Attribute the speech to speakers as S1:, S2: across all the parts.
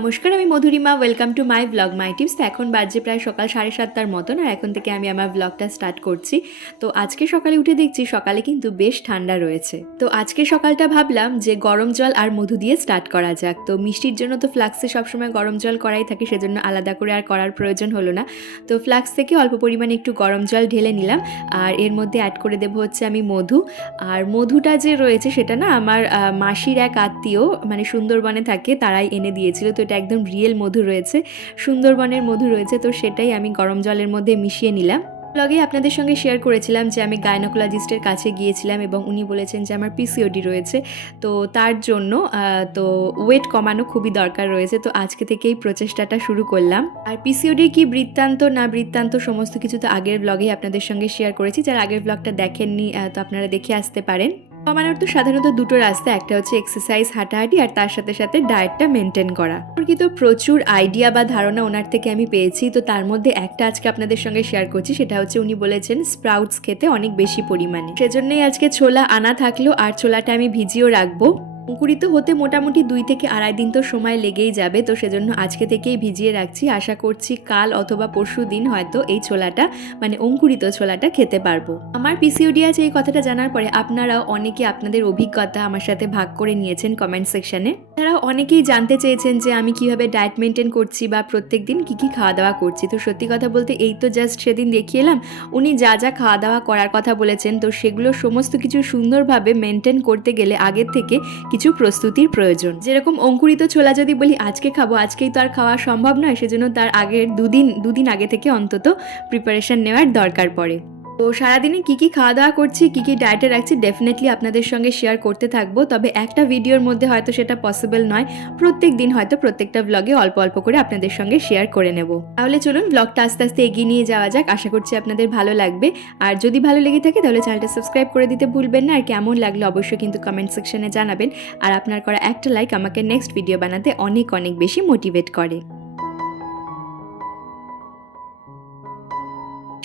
S1: নমস্কার, আমি Madhurima. Welcome to my blog my tips তো এখন বাজে প্রায় সকাল সাড়ে সাতটার মতন, আর এখন থেকে আমি আমার ব্লগটা স্টার্ট করছি। তো আজকে সকালে উঠে দেখছি সকালে কিন্তু বেশ ঠান্ডা রয়েছে। তো আজকে সকালটা ভাবলাম যে গরম জল আর মধু দিয়ে স্টার্ট করা যাক। তো মিষ্টির জন্য তো ফ্লাক্সে সবসময় গরম জল করাই থাকে, সেজন্য আলাদা করে আর করার প্রয়োজন হলো না। তো ফ্লাক্স থেকে অল্প পরিমাণে একটু গরম জল ঢেলে নিলাম, আর এর মধ্যে অ্যাড করে দেবো হচ্ছে আমি মধু। আর মধুটা যে রয়েছে, সেটা না আমার মাসির এক আত্মীয় মানে সুন্দরবনে থাকে, তারাই এনে দিয়েছিল। তো এটা একদম রিয়েল মধু রয়েছে, সুন্দরবনের মধু রয়েছে, তো সেটাই আমি গরম জলের মধ্যে মিশিয়ে নিলাম। ব্লগে আপনাদের সঙ্গে শেয়ার করেছিলাম যে আমি গাইনোকোলজিস্টের কাছে গিয়েছিলাম এবং উনি বলেছেন যে আমার পিসিওডি রয়েছে, তো তার জন্য তো ওয়েট কমানো খুবই দরকার রয়েছে, তো আজকে থেকেই প্রচেষ্টাটা শুরু করলাম। আর পিসিওডির কি বৃত্তান্ত না বৃত্তান্ত সমস্ত কিছু তো আগের ব্লগে আপনাদের সঙ্গে শেয়ার করেছি, যারা আগের ব্লগটা দেখেননি তো আপনারা দেখে আসতে পারেন। কমানোর তো সাধারণত দুটো রাস্তা, একটা হচ্ছে এক্সারসাইজ হাঁটাহাঁটি, আর তার সাথে সাথে ডায়েটটা মেনটেন করা। কিন্তু প্রচুর আইডিয়া বা ধারণা ওনার থেকে আমি পেয়েছি, তো তার মধ্যে একটা আজকে আপনাদের সঙ্গে শেয়ার করছি, সেটা হচ্ছে উনি বলেছেন স্প্রাউটস খেতে অনেক বেশি পরিমাণে। সেজন্যই আজকে ছোলা আনা থাকল, আর ছোলাটা আমি ভিজিয়েও রাখব। অঙ্কুরিত হতে মোটামুটি দুই থেকে আড়াই দিন তো সময় লেগেই যাবে, তো সেজন্য আজকে থেকেই ভিজিয়ে রাখছি। আশা করছি কাল অথবা পরশু দিন হয়তো এই ছোলাটা মানে অঙ্কুরিত ছোলাটা খেতে পারব। আমার পিসিওডি আছে এই কথাটা জানার পরে আপনারাও অনেকে আপনাদের অভিজ্ঞতা আমার সাথে ভাগ করে নিয়েছেন কমেন্ট সেকশনে তারা অনেকেই জানতে চেয়েছেন যে আমি কীভাবে ডায়েট মেনটেন করছি বা প্রত্যেক দিন কী কী খাওয়া দাওয়া করছি। তো সত্যি কথা বলতে এই তো জাস্ট সেদিন দেখিয়ে এলাম, উনি যা যা খাওয়া দাওয়া করার কথা বলেছেন, তো সেগুলো সমস্ত কিছু সুন্দরভাবে মেনটেন করতে গেলে আগের থেকে কিছু প্রস্তুতির প্রয়োজন। যেরকম অঙ্কুরিত ছোলা যদি বলি, আজকে খাব, আজকেই তো আর খাওয়া সম্ভব নয়, সেজন্য তার আগের দুদিন দুদিন আগে থেকে অন্তত প্রিপারেশন নেওয়ার দরকার পড়ে। তো সারাদিনে কী কী খাওয়া দাওয়া করছি, কী কী ডায়েটে রাখছি ডেফিনেটলি আপনাদের সঙ্গে শেয়ার করতে থাকব। তবে একটা ভিডিওর মধ্যে হয়তো সেটা পসিবল নয়। প্রত্যেক দিন হয়তো প্রত্যেকটা ব্লগে অল্প অল্প করে আপনাদের সঙ্গে শেয়ার করে নেব। তাহলে চলুন ব্লগটা আস্তে আস্তে এগিয়ে নিয়ে যাওয়া যাক। আশা করছি আপনাদের ভালো লাগবে। আর যদি ভালো লেগে থাকে তাহলে চ্যানেলটা সাবস্ক্রাইব করে দিতে ভুলবেন না। আর কেমন লাগল অবশ্যই কিন্তু কমেন্ট সেকশনে জানাবেন। আর আপনার করা একটা লাইক আমাকে নেক্সট ভিডিও বানাতে অনেক অনেক বেশি মোটিভেট করে।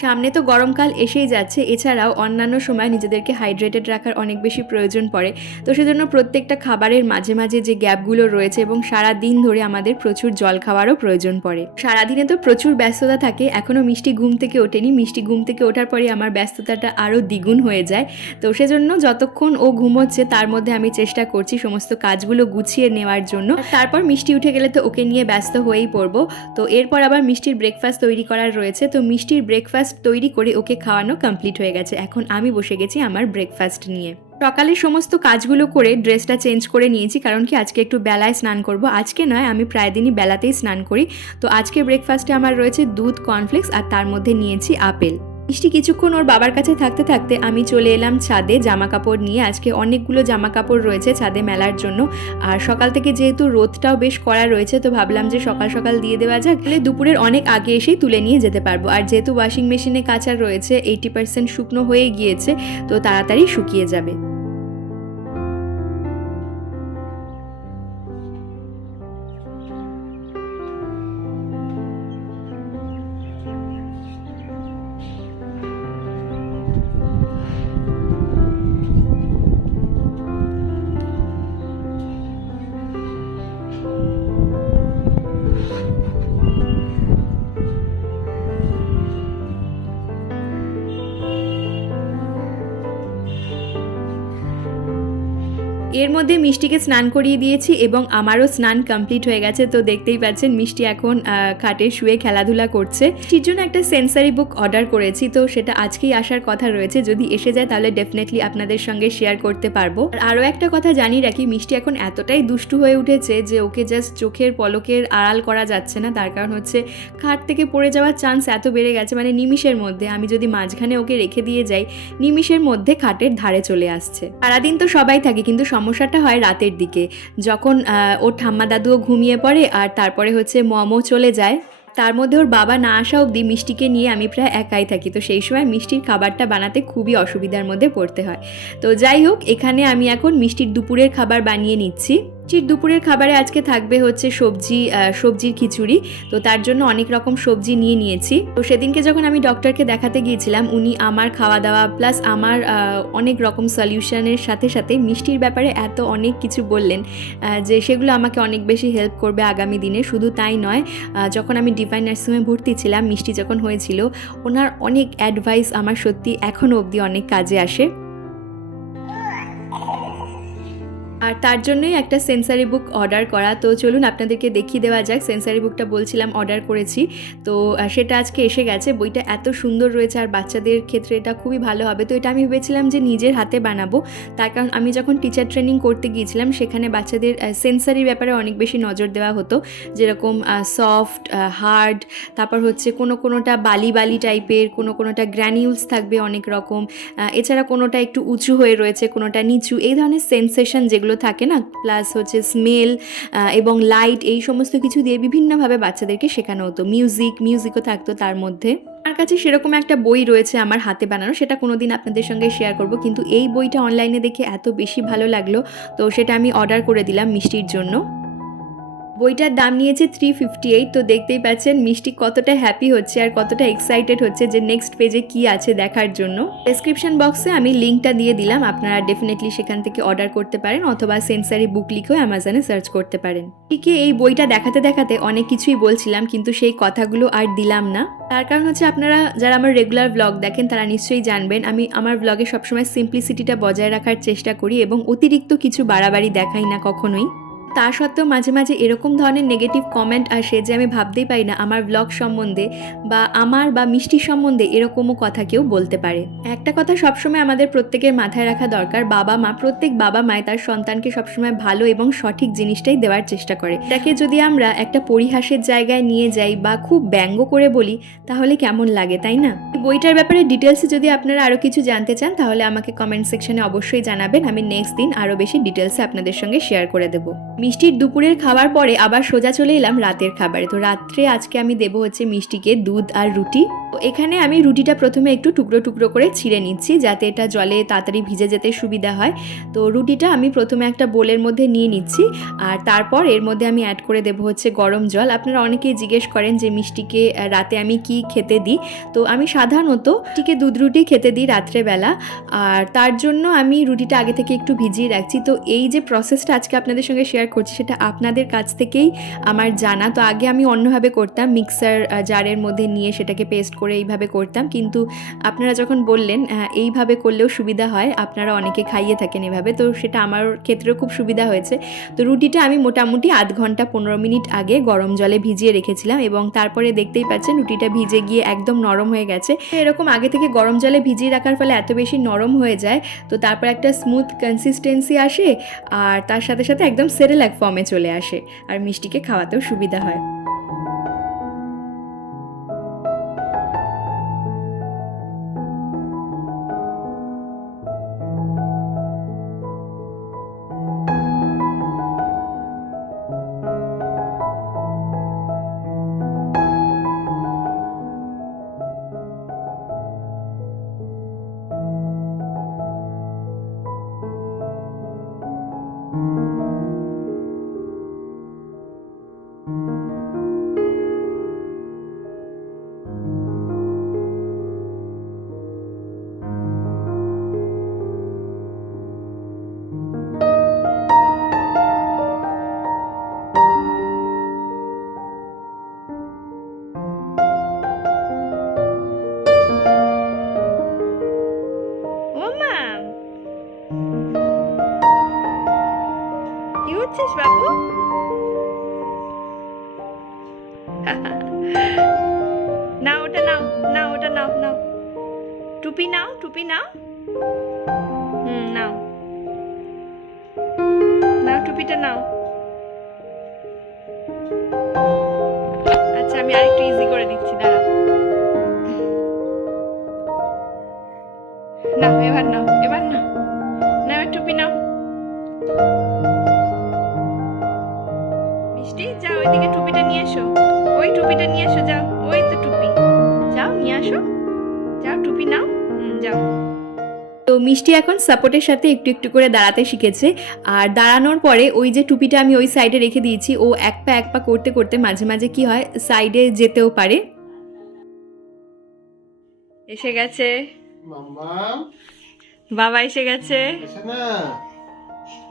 S1: সামনে তো গরমকাল এসেই যাচ্ছে, এছাড়াও অন্যান্য সময় নিজেদেরকে হাইড্রেটেড রাখার অনেক বেশি প্রয়োজন পড়ে। তো সেজন্য প্রত্যেকটা খাবারের মাঝে মাঝে যে গ্যাপগুলো রয়েছে এবং সারা দিন ধরে আমাদের প্রচুর জল খাওয়ারও প্রয়োজন পড়ে। সারাদিনে তো প্রচুর ব্যস্ততা থাকে এখনও মিষ্টি ঘুম থেকে ওঠেনি। মিষ্টি ঘুম থেকে ওঠার পরে আমার ব্যস্ততাটা আরও দ্বিগুণ হয়ে যায়। তো সেজন্য যতক্ষণ ও ঘুমোচ্ছে, তার মধ্যে আমি চেষ্টা করছি সমস্ত কাজগুলো গুছিয়ে নেওয়ার জন্য। তারপর মিষ্টি উঠে গেলে তো ওকে নিয়ে ব্যস্ত হয়েই পড়ব। তো এরপর আবার মিষ্টির ব্রেকফাস্ট তৈরি করার রয়েছে। তো মিষ্টির ব্রেকফাস্ট তৈরি করে ওকে খাওয়ানো কমপ্লিট হয়ে গেছে। এখন আমি বসে গেছি আমার ব্রেকফাস্ট নিয়ে। সকালে সমস্ত কাজগুলো করে ড্রেসটা চেঞ্জ করে নিয়েছি, কারণ কি আজকে একটু বেলায় স্নান করব। আজকে নয়, আমি প্রায় দিনই বেলাতেই স্নান করি। তো আজকে ব্রেকফাস্টে আমার রয়েছে দুধ কর্নফ্লেক্স আর তার মধ্যে নিয়েছি আপেল। মিষ্টি কিছুক্ষণ ওর বাবার কাছে থাকতে থাকতে আমি চলে এলাম ছাদে জামা কাপড় নিয়ে। আজকে অনেকগুলো জামা কাপড় রয়েছে ছাদে মেলার জন্য। আর সকাল থেকে যেহেতু রোদটাও বেশ করা রয়েছে, তো ভাবলাম যে সকাল সকাল দিয়ে দেওয়া যাক। তাহলে দুপুরের অনেক আগে এসেই তুলে নিয়ে যেতে পারব। আর যেহেতু ওয়াশিং মেশিনে কাঁচা রয়েছে এইটি পার্সেন্ট শুকনো হয়ে গিয়েছে, তো তাড়াতাড়ি শুকিয়ে যাবে। এর মধ্যে মিষ্টিকে স্নান করিয়ে দিয়েছি এবং আমারও স্নান কমপ্লিট হয়ে গেছে। তো দেখতেই পাচ্ছেন মিষ্টি এখন খাটে শুয়ে খেলাধুলা করছে। সেটির জন্য একটা সেন্সারি বুক অর্ডার করেছি, তো সেটা আজকেই আসার কথা রয়েছে। যদি এসে যায় তাহলে ডেফিনেটলি আপনাদের সঙ্গে শেয়ার করতে পারব। আর আরও একটা কথা জানি রাখি, মিষ্টি এখন এতটাই দুষ্টু হয়ে উঠেছে যে ওকে জাস্ট চোখের পলকের আড়াল করা যাচ্ছে না। তার কারণ হচ্ছে খাট থেকে পড়ে যাওয়ার চান্স এত বেড়ে গেছে মানে নিমিষের মধ্যে। আমি যদি মাঝখানে ওকে রেখে দিয়ে যাই, নিমিষের মধ্যে খাটের ধারে চলে আসছে। সারাদিন তো সবাই থাকে, কিন্তু সমস্যাটা হয় রাতের দিকে। যখন ওর ঠাম্মা দাদুও ঘুমিয়ে পড়ে আর তারপরে হচ্ছে মমও চলে যায়, তার মধ্যে ওর বাবা না আসা অবধি মিষ্টিকে নিয়ে আমি প্রায় একাই থাকি। তো সেই সময় মিষ্টির খাবারটা বানাতে খুবই অসুবিধার মধ্যে পড়তে হয়। তো যাই হোক, এখানে আমি এখন মিষ্টির দুপুরের খাবার বানিয়ে নিচ্ছি। চির দুপুরের খাবারে আজকে থাকবে হচ্ছে সবজি সবজির খিচুড়ি। তো তার জন্য অনেক রকম সবজি নিয়ে নিয়েছি। তো সেদিনকে যখন আমি ডক্টরকে দেখাতে গিয়েছিলাম, উনি আমার খাওয়া দাওয়া প্লাস আমার অনেক রকম সলিউশনের সাথে সাথে মিষ্টির ব্যাপারে এত অনেক কিছু বললেন যে সেগুলো আমাকে অনেক বেশি হেল্প করবে আগামী দিনে। শুধু তাই নয় যখন আমি ডিভাইন নার্সিংহোমে ভর্তি ছিলাম, মিষ্টি যখন হয়েছিল, ওনার অনেক অ্যাডভাইস আমার সত্যি এখনও অবধি অনেক কাজে আসে। আর তার জন্যই একটা সেন্সারি বুক অর্ডার করা। তো চলুন আপনাদেরকে দেখিয়ে দেওয়া যাক সেন্সারি বুকটা বলছিলাম অর্ডার করেছি। তো সেটা আজকে এসে গেছে। বইটা এত সুন্দর রয়েছে আর বাচ্চাদের ক্ষেত্রে এটা খুবই ভালো হবে। তো এটা আমি ভেবেছিলাম যে নিজের হাতে বানাবো। তার কারণ আমি যখন টিচার ট্রেনিং করতে গিয়েছিলাম, সেখানে বাচ্চাদের সেন্সারি ব্যাপারে অনেক বেশি নজর দেওয়া হতো। যেরকম সফট হার্ড তারপর হচ্ছে কোনো কোনোটা বালি বালি টাইপের কোনো কোনোটা গ্র্যানিউলস থাকবে অনেক রকম। এছাড়া কোনোটা একটু উঁচু হয়ে রয়েছে, কোনোটা নিচু। এই ধরনের সেন্সেশন যেগুলো থাকে না? প্লাস হচ্ছে স্মেল এবং লাইট এই সমস্ত কিছু দিয়ে বিভিন্নভাবে বাচ্চাদেরকে শেখানো হতো। মিউজিক মিউজিকও থাকতো তার মধ্যে। আমার কাছে সেরকম একটা বই রয়েছে আমার হাতে বানানো, সেটা কোনো দিন আপনাদের সঙ্গে শেয়ার করব। কিন্তু এই বইটা অনলাইনে দেখে এত বেশি ভালো লাগল, তো সেটা আমি অর্ডার করে দিলাম মিষ্টির জন্য। বইটার দাম নিয়েছে থ্রি ফিফটি এইট তো দেখতেই পাচ্ছেন মিষ্টি কতটা হ্যাপি হচ্ছে আর কতটা এক্সাইটেড হচ্ছে যে নেক্সট পেজে কি আছে দেখার জন্য। ডেসক্রিপশন বক্সে আমি লিঙ্কটা দিয়ে দিলাম, আপনারা ডেফিনেটলি সেখান থেকে অর্ডার করতে পারেন অথবা সেন্সারি বুক লিখেও অ্যামাজনে সার্চ করতে পারেন। ঠিকই এই বইটা দেখাতে দেখাতে অনেক কিছুই বলছিলাম, কিন্তু সেই কথাগুলো আর দিলাম না। তার কারণ হচ্ছে আপনারা যারা আমার রেগুলার ব্লগ দেখেন, তারা নিশ্চয়ই জানবেন, আমি আমার ব্লগে সবসময় সিম্পলিসিটিটা বজায় রাখার চেষ্টা করি এবং অতিরিক্ত কিছু বাড়াবাড়ি দেখাই না কখনোই। তা সত্ত্বেও মাঝে মাঝে এরকম ধরনের নেগেটিভ কমেন্ট আসে যে আমি ভাবতেই পারি না আমার ব্লগ সম্বন্ধে বা আমার বা মিষ্টি সম্বন্ধে এরকমও কথা কেউ বলতে পারে। একটা কথা সবসময় আমাদের প্রত্যেকের মাথায় রাখা দরকার, বাবা মা, প্রত্যেক বাবা মায় তার সন্তানকে সবসময় ভালো এবং সঠিক জিনিসটাই দেওয়ার চেষ্টা করে। এটাকে যদি আমরা একটা পরিহাসের জায়গায় নিয়ে যাই বা খুব ব্যঙ্গ করে বলি, তাহলে কেমন লাগে, তাই না? বইটার ব্যাপারে ডিটেলসে যদি আপনারা আরও কিছু জানতে চান, তাহলে আমাকে কমেন্ট সেকশনে অবশ্যই জানাবেন। আমি নেক্সট দিন আরও বেশি ডিটেলসে আপনাদের সঙ্গে শেয়ার করে দেবো। মিষ্টির দুপুরের খাবার পরে আবার সোজা চলে এলাম রাতের খাবারে। তো রাত্রে আজকে আমি দেবো হচ্ছে মিষ্টিকে দুধ আর রুটি। তো এখানে আমি রুটিটা প্রথমে একটু টুকরো টুকরো করে ছিঁড়ে নিচ্ছি যাতে এটা জলে তাড়াতাড়ি ভিজে যেতে সুবিধা হয়। তো রুটিটা আমি প্রথমে একটা বোলের মধ্যে নিয়ে নিচ্ছি আর তারপর এর মধ্যে আমি অ্যাড করে দেবো হচ্ছে গরম জল। আপনারা অনেকেই জিজ্ঞেস করেন যে মিষ্টিকে রাতে আমি কি খেতে দিই? তো আমি সাধারণত মিষ্টিকে দুধ রুটি খেতে দিই রাত্রেবেলা। আর তার জন্য আমি রুটিটা আগে থেকে একটু ভিজিয়ে রাখছি। তো এই যে প্রসেসটা আজকে আপনাদের সঙ্গে শেয়ার করছি, সেটা আপনাদের কাছ থেকেই আমার জানা। তো আগে আমি অন্যভাবে করতাম, মিক্সার জারের মধ্যে নিয়ে সেটাকে পেস্ট করে এইভাবে করতাম। কিন্তু আপনারা যখন বললেন এইভাবে করলেও সুবিধা হয়, আপনারা অনেকে খাইয়ে থাকেন এভাবে, তো সেটা আমার ক্ষেত্রেও খুব সুবিধা হয়েছে। তো রুটিটা আমি মোটামুটি আধ ঘণ্টা, পনেরো মিনিট আগে গরম জলে ভিজিয়ে রেখেছিলাম এবং তারপরে দেখতেই পাচ্ছেন রুটিটা ভিজে গিয়ে একদম নরম হয়ে গেছে। এরকম আগে থেকে গরম জলে ভিজিয়ে রাখার ফলে এত বেশি নরম হয়ে যায়, তো তারপর একটা স্মুথ কনসিস্টেন্সি আসে আর তার সাথে সাথে একদম সেরেলাক ফর্মে চলে আসে আর মিষ্টিকে খাওয়াতেও সুবিধা হয়।
S2: কি হচ্ছিস বাবু না ওটা নাও না ওটা নাও নাও টুপি নাও টুপি নাও হুম নাও নাও টুপিটা নাও আচ্ছা আমি আরেকটু ইজি করে দিচ্ছি দাঁড়া নাও এবার নাও এবার নাও নাও এবার টুপি নাও মিষ্টি যাও ওইদিকে টুপিটা নিয়ে এসো ওই টুপিটা নিয়ে এসো যাও। ওই তো টুপি। যাও নিয়ে আসো। যাও টুপি নাও। যাও।
S1: তো মিষ্টি এখন সাপোর্টের সাথে একটু একটু করে দাঁড়াতে শিখেছে। আর দাঁড়ানোর পরে ওই যে টুপিটা আমি ওই সাইডে রেখে দিয়েছি ও এক পা এক পা করতে করতে মাঝে মাঝে কি হয় সাইডে যেতেও পারে।
S2: এসে গেছে। বাবা এসে গেছে।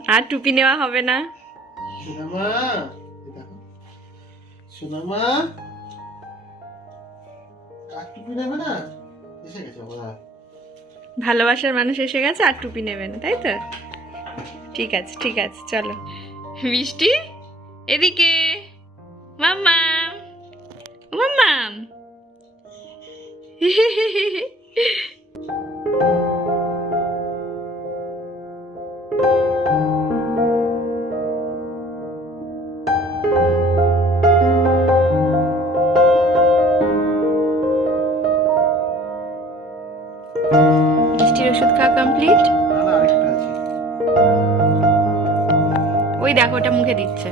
S2: আর টুপি নেওয়া হবে না।
S3: নেবে না? এসে গেছে
S2: ভালোবাসার মানুষ এসে গেছে, আর টুপি নেবে না, তাই তো? ঠিক আছে ঠিক আছে, চলো। মিষ্টি? এদিকে। মাম্মাম মাম্মাম মিষ্টির কমপ্লিট ওই দেখো ওটা মুখে দিচ্ছে।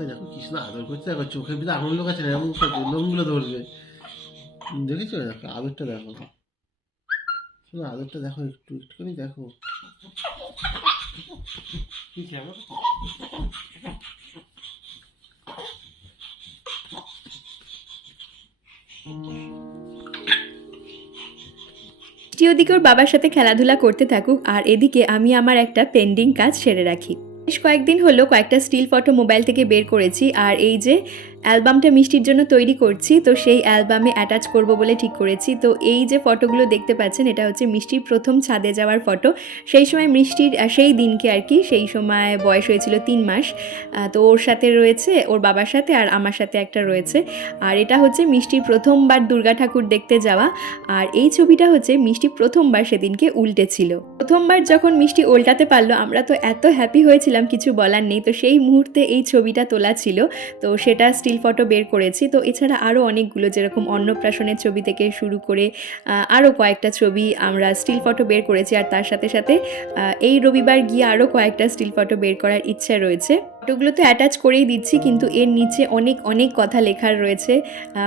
S3: দেখো দেখো কৃষ্ণ আদর করছে দেখো চোখের ভিতরে আঙুল লোকাচ্ছে না এমন করছে লোমগুলো ধরবে। দেখেছ? দেখো আদরটা দেখো। শোনো আদরটা দেখো একটু একটুখানি দেখো। কি
S1: ওদিকে ওর বাবার সাথে খেলাধুলা করতে থাকুক আর এদিকে আমি আমার একটা পেন্ডিং কাজ সেরে রাখি। বেশ কয়েকদিন হলো কয়েকটা স্টিল ফটো মোবাইল থেকে বের করেছি আর এই যে অ্যালবামটা মিষ্টির জন্য তৈরি করছি, তো সেই অ্যালবামে অ্যাটাচ করব বলে ঠিক করেছি। তো এই যে ফটোগুলো দেখতে পাচ্ছেন, এটা হচ্ছে মিষ্টির প্রথম ছাদে যাওয়ার ফটো। সেই সময় মিষ্টির সেই দিনকে আর কি, সেই সময় বয়স হয়েছিল তিন মাস। তো ওর সাথে রয়েছে, ওর বাবার সাথে আর আমার সাথে একটা রয়েছে। আর এটা হচ্ছে মিষ্টির প্রথমবার দুর্গা ঠাকুর দেখতে যাওয়া। আর এই ছবিটা হচ্ছে মিষ্টি প্রথমবার সেদিনকে উল্টেছিল প্রথমবার যখন মিষ্টি উল্টাতে পারল, আমরা তো এত হ্যাপি হয়েছিলাম, কিছু বলার নেই। তো সেই মুহূর্তে এই ছবিটা তোলা ছিল। তো সেটা ফটো বের করেছি। তো এছাড়া আরও অনেকগুলো যেরকম অন্নপ্রাশনের ছবি থেকে শুরু করে আরও কয়েকটা ছবি আমরা স্টিল ফটো বের করেছি। আর তার সাথে সাথে এই রবিবার গিয়ে আরও কয়েকটা স্টিল ফটো বের করার ইচ্ছা রয়েছে। ফটোগুলো তো অ্যাটাচ করেই দিচ্ছি, কিন্তু এর নিচে অনেক অনেক কথা লেখার রয়েছে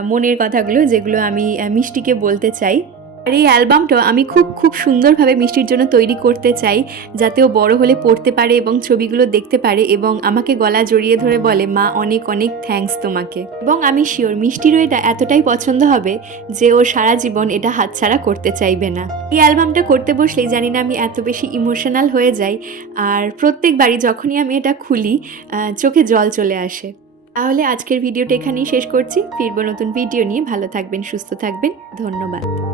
S1: মনের কথাগুলো যেগুলো আমি মিষ্টিকে বলতে চাই। আর এই অ্যালবামটা আমি খুব খুব সুন্দরভাবে মিষ্টির জন্য তৈরি করতে চাই যাতে ও বড় হলে পড়তে পারে এবং ছবিগুলো দেখতে পারে এবং আমাকে গলা জড়িয়ে ধরে বলে, মা, অনেক অনেক থ্যাঙ্কস তোমাকে। এবং আমি শিওর মিষ্টিরও এটা এতটাই পছন্দ হবে যে ও সারা জীবন এটা হাতছাড়া করতে চাইবে না। এই অ্যালবামটা করতে বসলেই জানি না আমি এত বেশি ইমোশনাল হয়ে যাই আর প্রত্যেকবারই যখনই আমি এটা খুলি চোখে জল চলে আসে। তাহলে আজকের ভিডিওটা এখানেই শেষ করছি। ফিরবো নতুন ভিডিও নিয়ে। ভালো থাকবেন, সুস্থ থাকবেন। ধন্যবাদ।